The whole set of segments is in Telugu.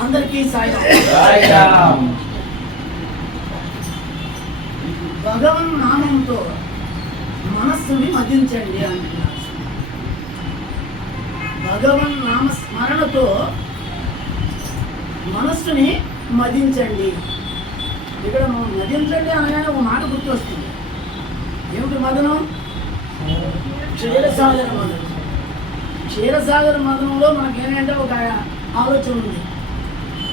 అందరికీ సాయి భగవన్ నామంతో మనస్సుని మదించండి అంటున్నారు. భగవన్ నామ స్మరణతో మనస్సుని మదించండి. ఇక్కడ మనం మదించండి అనగానే ఒక మాట గుర్తు వస్తుంది ఏమిటి మదనం? క్షీరసాగర మదనం. క్షీరసాగర మదనంలో మనకి ఏంటంటే ఒక ఆలోచన ఉంది.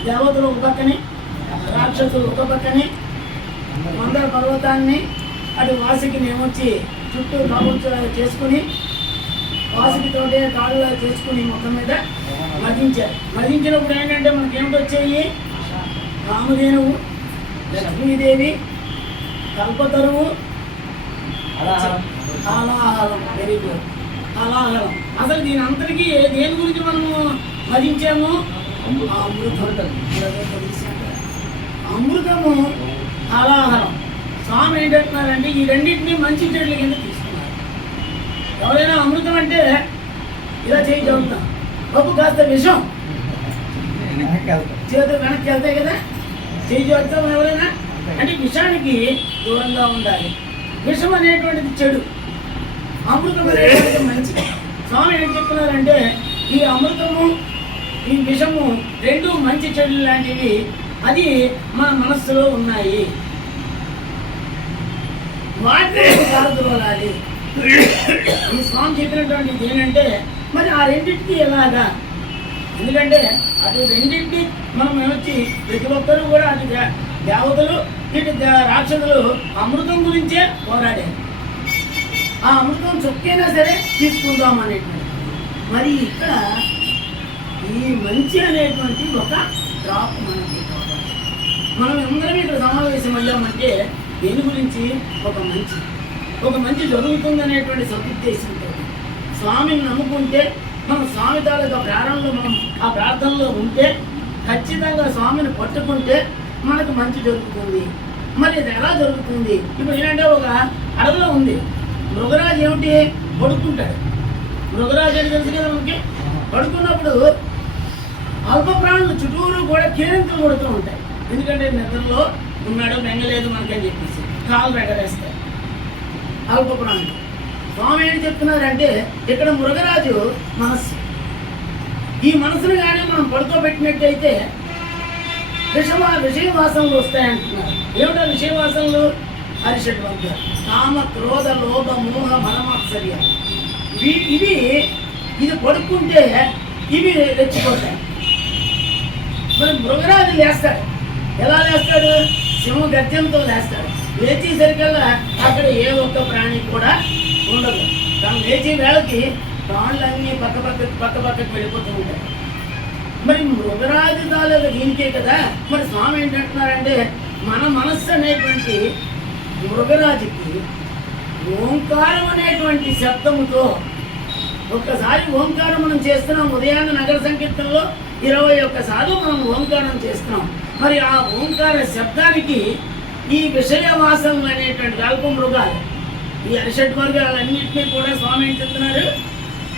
దేవతలు ఒక పక్కని రాక్షసులు ఒక పక్కని మందర పర్వతాన్ని అటు వాసికి నేమొచ్చి చుట్టూ కాపులాగా చేసుకుని వాసికితోటే కాళ్ళలాగా చేసుకుని మొత్తం మీద మదించారు మదించినప్పుడు ఏంటంటే మనకి ఏమిటి వచ్చాయి రామధేనువు లక్ష్మీదేవి కల్పతరువు అలాహలం వెరీ గుడ్ అలాహలం అసలు దీని అంతటికీ దేని గురించి మనము ఆ అమృతం. అమృతము అలాహలం స్వామి ఏంటంటున్నారంటే ఈ రెండింటిని మంచి చెట్ల కింద తీసుకున్నారు ఎవరైనా అమృతం అంటే ఇలా చేయి చదువుతాం. పప్పు కాస్త విషం. చేతులు వెనక్కి వెళ్తాయి కదా? చేయి చదువుతాం ఎవరైనా? అంటే విషానికి దూరంగా ఉండాలి. విషం అనేటువంటిది చెడు. అమృతం అనేటువంటిది మంచి స్వామి ఏం చెప్తున్నారంటే ఈ అమృతము ఈ విషము రెండు మంచి చెడులు లాంటివి. అది మన మనస్సులో ఉన్నాయి. వాటిని పారద్రోలాలి ఈ స్వామి చెప్పినటువంటిది ఏంటంటే మరి ఆ రెండింటికి ఎలాగా? ఎందుకంటే అటు రెండింటి మనం వచ్చి ప్రతి ఒక్కరూ కూడా అటు దేవతలు ఇటు రాక్షసులు అమృతం గురించే పోరాడారు. ఆ అమృతం చొక్కైనా సరే తీసుకుందాం అనేటువంటి మరి ఇక్కడ ఈ మంచి అనేటువంటి ఒక డ్రాప్ మనకి మనం అందరం ఇక్కడ సమావేశం అయ్యామంటే దేని గురించి? ఒక మంచి. ఒక మంచి జరుగుతుందనేటువంటి సదుద్దేశంతో స్వామిని నమ్ముకుంటే మనం స్వామి తాలూకా ప్రారంభంలో మనం ఆ ప్రార్థనలో ఉంటే ఖచ్చితంగా స్వామిని పట్టుకుంటే మనకు మంచి జరుగుతుంది. మరి ఇది ఎలా జరుగుతుంది? ఇప్పుడు ఏంటంటే ఒక అడవిలో ఉంది. మృగరాజు ఏమిటి? పడుకుంటాడు. మృగరాజు అని తెలుసు కదా మనకి? పడుకున్నప్పుడు అల్ప ప్రాణులు చుట్టూరు కూడా కేరింతలు కొడుతూ ఉంటాయి. ఎందుకంటే నిద్రలో ఉన్నాడు బెంగలేదు మనకని చెప్పేసి కాలు రెగరేస్తాయి. అల్ప ప్రాణులు స్వామి ఏం చెప్తున్నారంటే ఇక్కడ మృగరాజు మనస్సు. ఈ మనసును కానీ మనం పడుకోబెట్టినట్టయితే విషమ విషయవాసనలు వస్తాయంటున్నారు. ఏమిటో విషయవాసనలు? హరిషడ్ వర్గ కామ క్రోధ లోభ మోహ మనమాత్సర్య వీ- ఇవి ఇది పడుకుంటే ఇవి రెచ్చిపోతాయి. మరి మృగరాజు లేస్తాడు. ఎలా లేస్తాడు? సింహ గద్యంతో లేస్తాడు. లేచేసరికల్లా అక్కడ ఏ ఒక్క ప్రాణి కూడా ఉండదు. తను లేచే వేళకి ప్రాణులన్నీ పక్క పక్క పక్క పక్కకి వెళ్ళిపోతూ ఉంటాయి. మరి మృగరాజు తాలూకు దీనికే కదా? మరి స్వామి ఏంటంటున్నారంటే మన మనస్సు అనేటువంటి మృగరాజుకి ఓంకారం అనేటువంటి శబ్దముతో ఒక్కసారి ఓంకారం మనం చేస్తున్నాం. ఉదయాన్న నగర సంకీర్తనలో ఇరవై ఒక్కసార్లు మనం ఓంకారం చేస్తున్నాం. మరి ఆ ఓంకార శబ్దానికి ఈ విషయ వాసనలు అనేటువంటి అల్ప మృగాలు ఈ అరిషట్ వర్గాలన్నింటినీ కూడా స్వామి ఏం చెప్తున్నారు?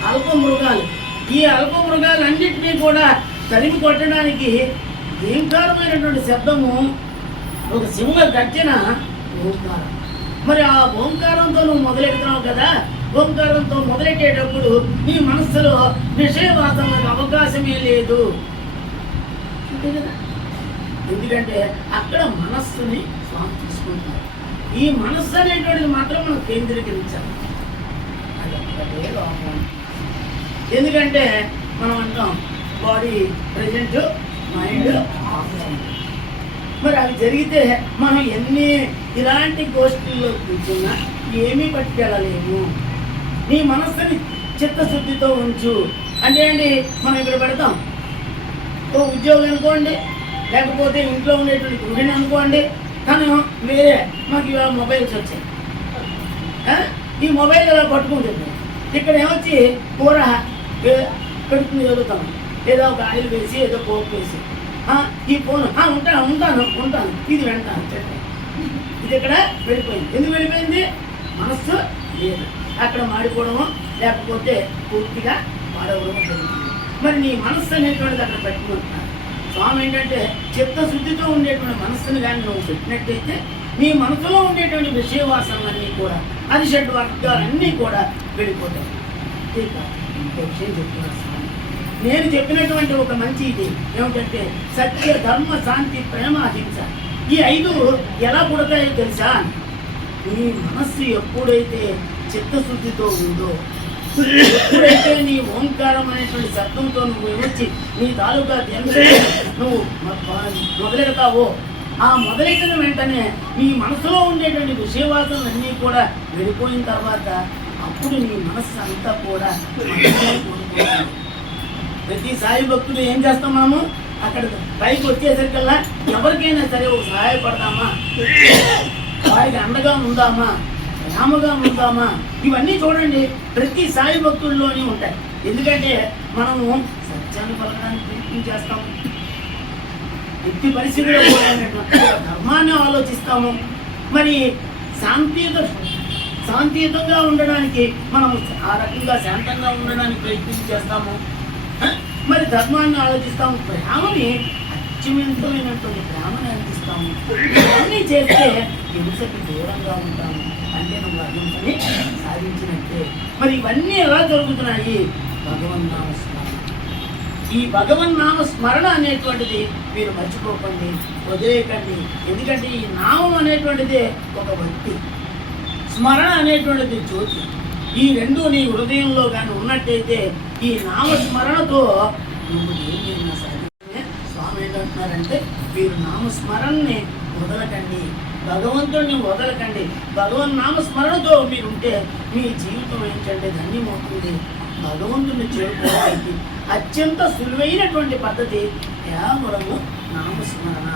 అల్ప మృగాలు ఈ అల్ప మృగాలన్నింటినీ కూడా తరిమి కొట్టడానికి భీంకారమైనటువంటి శబ్దము ఒక సింహ గర్జన ఓంకారం. మరి ఆ ఓంకారంతో నువ్వు మొదలెడుతున్నావు కదా? ఓంకారంతో మొదలెట్టేటప్పుడు నీ మనస్సులో విషయవాసనకు అవకాశమే లేదు? ఎందుకంటే అక్కడ మనస్సుని స్వామి తీసుకుంటున్నారు. ఈ మనస్సు అనేటువంటిది మాత్రం మనం కేంద్రీకరించాలి. అదొక్కటే లోపం. ఎందుకంటే మనం అంటాం బాడీ ప్రజెంట్ మైండ్ మరి అవి జరిగితే మనం ఎన్ని ఇలాంటి గోష్ఠుల్లో కూర్చున్నా ఏమీ పట్టుకెళ్ళలేము. నీ మనస్సుని చిత్తశుద్ధితో ఉంచు. అంటే అండి మనం ఇక్కడ పెడతాం. ఓ ఉద్యోగం అనుకోండి లేకపోతే ఇంట్లో ఉండేటువంటి గృహిణి అనుకోండి తను వేరే. మాకు ఇవాళ మొబైల్స్ వచ్చాయి ఈ మొబైల్ ఇలా పట్టుకుంటుంది? ఇక్కడ ఏమొచ్చి కూర పెడుతుంది చదువుతాం ఏదో ఒక ఆయిల్ వేసి ఏదో పోపు వేసి. ఈ ఫోన్ ఉంటాను ఉంటాను ఉంటాను. ఇది వెంటాను చెప్పండి ఇది ఇక్కడ వెళ్ళిపోయింది. ఎందుకు వెళ్ళిపోయింది? మనస్సు లేదు. అక్కడ మాడిపోవడము లేకపోతే పూర్తిగా మాడవడము జరుగుతుంది. మరి నీ మనస్సు అనేటువంటిది అక్కడ పెట్టుకుంటున్నాను స్వామి ఏంటంటే చిత్తశుద్ధితో ఉండేటువంటి మనస్సును కానీ నువ్వు పెట్టినట్టయితే నీ మనసులో ఉండేటువంటి విషయవాసనలన్నీ కూడా అది షడ్ వర్గాలన్నీ కూడా వెళ్ళిపోతాయి. ఇంకో విషయం చెప్తున్నారు స్వామి. నేను చెప్పినటువంటి ఒక మంచి ఇది ఏమిటంటే సత్య ధర్మ శాంతి ప్రేమ అహింస. ఈ ఐదు ఎలా పుడతాయో తెలుసా? నీ మనస్సు ఎప్పుడైతే చిత్తశుద్ధితో ఉందో ఎప్పుడైతే నీ ఓంకారం అనేటువంటి శబ్దంతో నువ్వు వచ్చి నీ తాలూకా నువ్వు మొదలెడతావో ఆ మొదలెట్టిన వెంటనే నీ మనసులో ఉండేటువంటి విషయవాసనలన్నీ కూడా వెళ్ళిపోయిన తర్వాత అప్పుడు నీ మనస్సు అంతా కూడా. ప్రతి సాయి భక్తుడు ఏం చేస్తాం మనము? అక్కడ పైకి వచ్చేసరికల్లా ఎవరికైనా సరే ఒక సహాయపడదామా వారికి అండగా ఉందామా? ప్రేమగా ఉందామా ఇవన్నీ చూడండి ప్రతి సాయి భక్తుల్లోనే ఉంటాయి. ఎందుకంటే మనము సత్యాన్ని పలకడానికి ప్రయత్నం చేస్తాము. ఎట్టి పరిస్థితుల్లో ధర్మాన్ని ఆలోచిస్తాము. మరి శాంతియుత శాంతియుతంగా ఉండడానికి మనం ఆ రకంగా శాంతంగా ఉండడానికి ప్రయత్నం చేస్తాము. మరి ధర్మాన్ని ఆలోచిస్తాము. ప్రేమని అత్యున్నతమైనటువంటి ప్రేమని అందిస్తాము. ఇవన్నీ చేస్తే హింసకి దూరంగా ఉంటాము. అంటే నువ్వు సాధించినట్టే. మరి ఇవన్నీ ఎలా జరుగుతున్నాయి? భగవన్నామ స్మరణ ఈ భగవన్నామ స్మరణ అనేటువంటిది మీరు మర్చిపోకండి వదిలేయకండి. ఎందుకంటే ఈ నామం అనేటువంటిదే ఒక భక్తి. స్మరణ అనేటువంటిది జ్యోతి. ఈ రెండు నీ హృదయంలో కానీ ఉన్నట్టయితే ఈ నామ స్మరణతో నువ్వు ఏమైనా సాధించే స్వామి ఏంటంటున్నారంటే మీరు నామస్మరణని వదలకండి. భగవంతుడిని వదలకండి. భగవన్ నామస్మరణతో మీరు ఉంటే మీ జీవితం ఏంటంటే ధన్యమవుతుంది. భగవంతుని చేరుకోవడానికి అత్యంత సులువైనటువంటి పద్ధతి కేవలము నామస్మరణ.